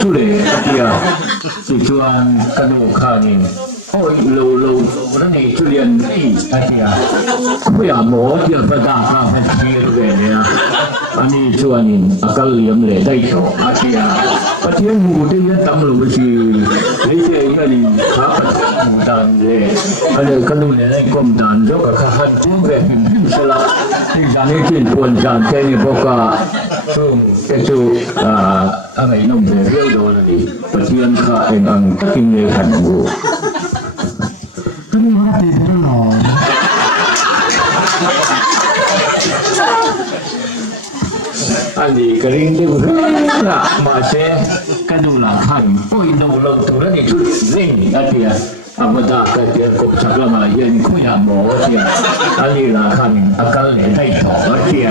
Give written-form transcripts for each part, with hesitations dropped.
出来呀，就专个路看呢，哦，路那里就连地，哎呀，不要摸着不大咖啡机的呀，อันนี้ชวนนี่อากาศเลี้ยงเลยได้โตอาเทียประเทศหมู่ที่ยังตำรวจสิไม่ใช่ก็นี่ข้าประเทศหมู่ดันเลยอันนี้ก็รู้เลยในกรมดันยกกับข้าหันผู้แบบสลับที่จานนี้กินปนจานแค่นี้พวกก็ช่วงเป็นช่วงอะไรน้องเรียวโดนนี่ประเทศข้าเองอังกินเลยขันกูก็มีว่าตีเท่าหรออันนี้ก็เรื่องที่ว่ามาเช่กันดูหลังขันโอ้ยน้องลงตัวแล้วนี่ชุดนี่อาเทียธรรมดาก็เจอกบชักละมาเย็นคุยหาหมอเทียอันนี้หลังขันอาการเลยได้ต่อเทีย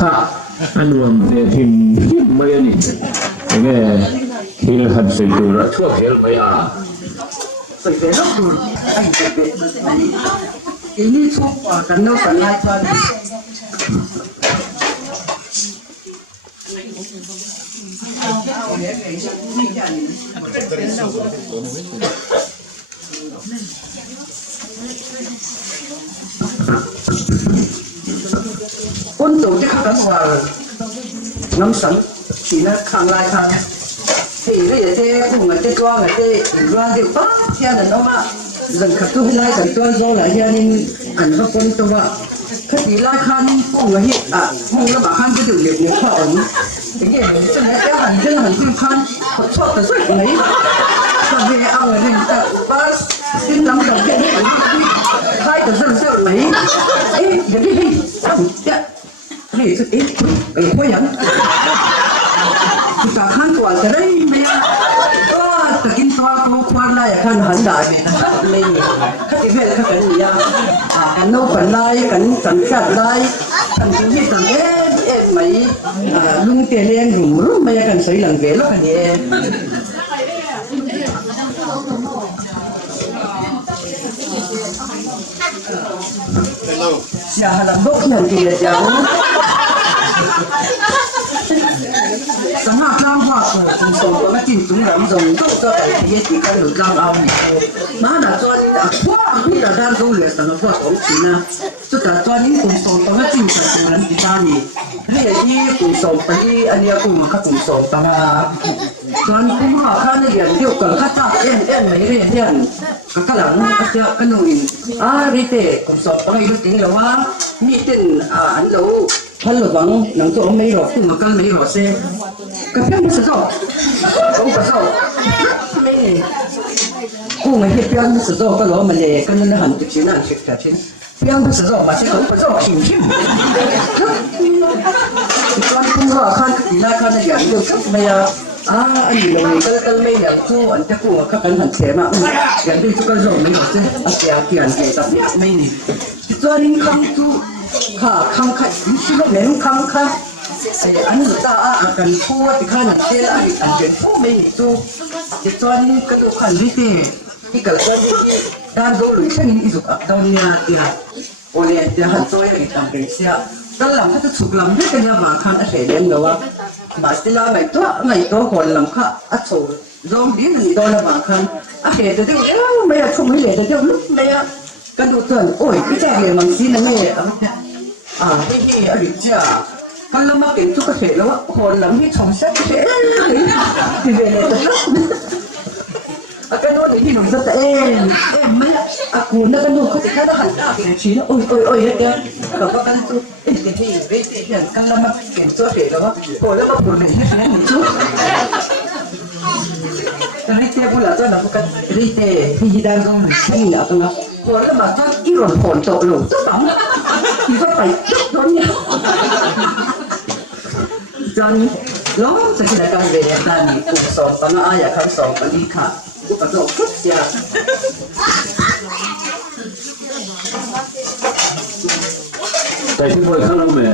ข้าอันรวมทีมไม่นี่ยังไงที่เราทำสิ่งตัวละช่วงเฮลไม่อ่ะ所以别弄住，哎，别，一粒葱花跟那本来穿。温度即刻咁話，諗神，前咧扛來扛。thì cái gì thế cùng cái toa cái toa thì bắt theo là nó mà dần khắc tu lại cái toa do là hiện nên cần có con toa cái gì lại khăn cùng cái hiện cùng nó bảo khăn cái điều kiện nó khó ổn cái gì cho nên cái hành chân khăn họ chọn cái rất mấy còn về ao là nên ta bắt xin lắm đầu tiên hai cái rất mấy ấy cái gì cái gì ấy khó nhẫn kita kan tua cerai mea takin tua ko kuar lai kan han dai me na le ni khati vel kha kan ya kan no pan lai kan san chat lai kan tu hi san mai lung te len ru me kan sei lang ve lo kan ye ya halam bok nyan ti ya jang sáng nào trang hoa cổ cùng số của các kim chúng lắm dùng tốt cho cái gì chỉ cần được trang ao mà đã cho nên đã quá khi đã đang tu luyện sang hoa cổ chỉ na cho đã cho nên cùng số của các kim chúng lắm thì ta nhỉ cái gì cùng số cái anh em cùng các cùng số ta là cho nên cũng họ khăn này điểm điều cần các ta em mấy cái hiện các lắm các nồi đi tệ cùng số cái này tính làว่ามีเป็นอันรู้พันหลวงหนังตัวไม่หลอกคุณมากันไม่หลอกเซ่กับเพื่อนมันสะสมผมสะสมไม่กูไม่เพื่อนมันสะสมก็ล้อมันเลยก็นั่นหันจุดชิ้นนั่นชิ้นแต่ชิ้นเพื่อนมันสะสมมาใช่ผมสะสมชิ้นชิ้นตอนคุณรอขั้นดีน่าขั้นอย่างเดียวก็ไม่อันนี้เราก็ไม่อย่างคู่อันจะกูก็กันหันเสียมาอย่างที่ทุกคนรู้ไม่หลอกเซ่อาเซียเปลี่ยนไปแบบนี้ไม่นี่ตอนนี้คำตู้ข้าคำขัดชีวิตเหม็นคำขัดอันนี้ตากันพูดที่ข้าหนักเสียอันเป็นผู้ไม่มีตู้ที่ตอนนี้กระดูกขันที่กระดูกที่ด้านดูหรือเช่นนี้ที่สุดตอนนี้ที่โอเลี้ยที่หันตัวอย่างต่างกันเสียตอนหลังเขาจะถูกลำให้กันยามาคันอะไรเลี้ยงเดี๋ยวว่ามาสิลาไม่ตัวคนลำข้าอัดโซ่รวมดีหนึ่งตัวละมาคันเหตุเดียวไม่อยากทุ่มให้เหตุเดียวไม่อยากกันดูเถินโอ้ยพี่แจ๊คเลยมันซีนั่นเองที่อดีตจ้าพันละมาเก่งทุกเกษตรแล้วว่าคนหลังที่ชมเซ็ตเซ็ตที่เวเนซุเอลากันโน่นที่หนุ่มสเตไม่กูนักกันโน่นเขาจะแค่ได้หันตาเป็นชีนะโอ้ยเดี๋ยวเราก็กันตู้ที่เวทีเนี่ยกันละมาเก่งตัวเกษตรแล้วว่าโอ้แล้วมาปวดเป็นที่เนี่ยหนุ่มชุดรีเทบุลาตัวนั้นก็รีเทที่ด้านตรงนี้นี่อะไรนะพอแล้วมาตั้งอีรอนฝนตกลงตุ๊บปั๊มที่ก็ไปจุดโดนเนี่ยจนล้อจะคิดอะไรกันเวรตานี่กุศลตอนนั้นอายะคำสอนกันดีค่ะกุศลทุกอย่างแต่ที่มวยข้างล่างแม่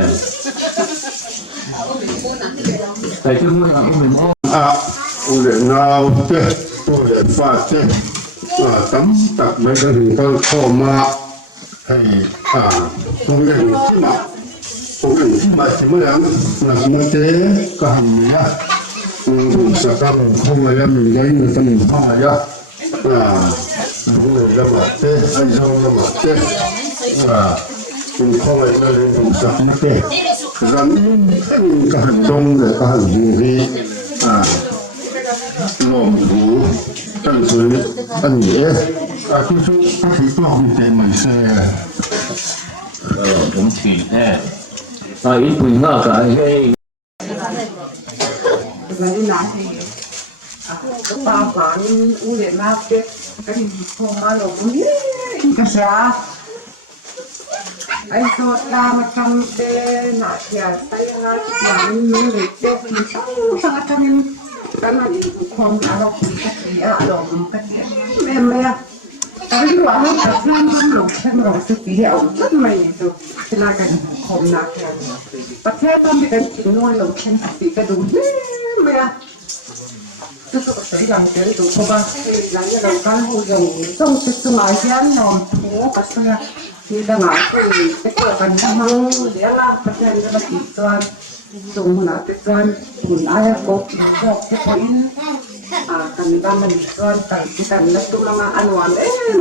แต่ที่มวยข้างล่างแม่โอเลี้ยงเราเจ้โอเลี้ยงฟ้าเจ้ตั้มตักไม่ได้ถึงก็เข้ามาให้ผมเลี้ยงที่มาสิเมื่อหลังมาเจ๊ก็หันเนี่ย sakam khomayam yain tan phaya lamate ajong lamate khomay na rin sakmate ram kahan dong le kahan buhi lom bu tan sui ani tu su thì to như thế mà xe ผมฉีดแน่อีกปุ่นมากอะไอ้ Vậy là thì ba bạn uống để mà cái không mà lo cũng cái sao anh cho ta mà trong cái nãy giờ tay nó làm những việc cho mình xong xong cái này không là lo cái gì à lo cái gì mẹ cái quả nó thật ra nó lục thêm rồi sự kỳ hiệu rất mày rồi thế là cái không là cáiประเทศต้องมีการกินน้อยลงเช่นสีกระดูกแม่ทุกคนที่ยังเจอตัวเขาบ้างหลังจากเราการหูยังต้องติดสมัยยันนอนหัวปัสสาวะที่ดังนั้นคือจะเกิดปัญหาเดี๋ยวล่ะประเทศจะมาติดตัวตรงนั้นติดตัวหุ่นอายกบพวกที่เขาอินกันด้านมันตัวต่างที่กันแล้วตัวละอันวัน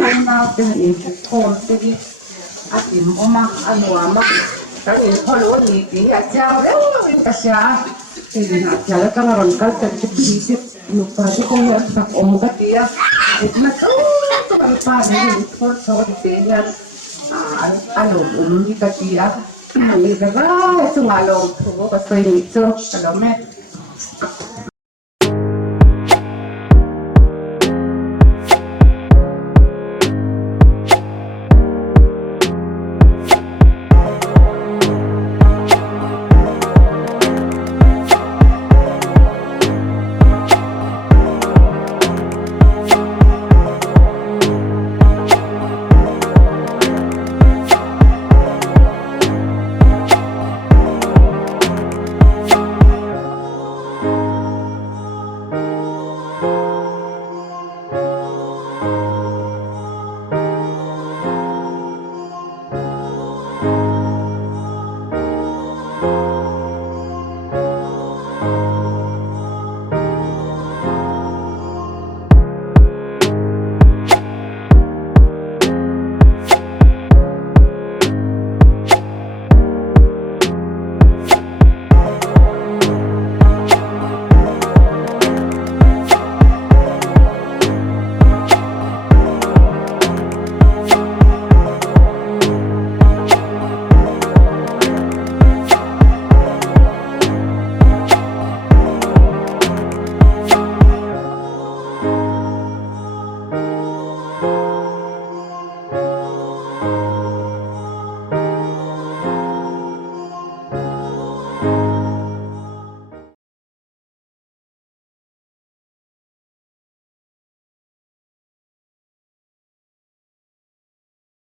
มันมาเป็นอีกโทนที่อาทิตย์ออกมาอันวันมาCái gì thôi luôn gì thì chào đấy cái sao thì là chào cái con rồng cái cái gì chứ lục vào cái con nhện tập ôm cái kia thì nó cứ cái pha thì thôi thôi thì nha anh lùm đi cái kia mình đi cái đó chung là lùm thủ cái xây đi chưa cái đó mẹ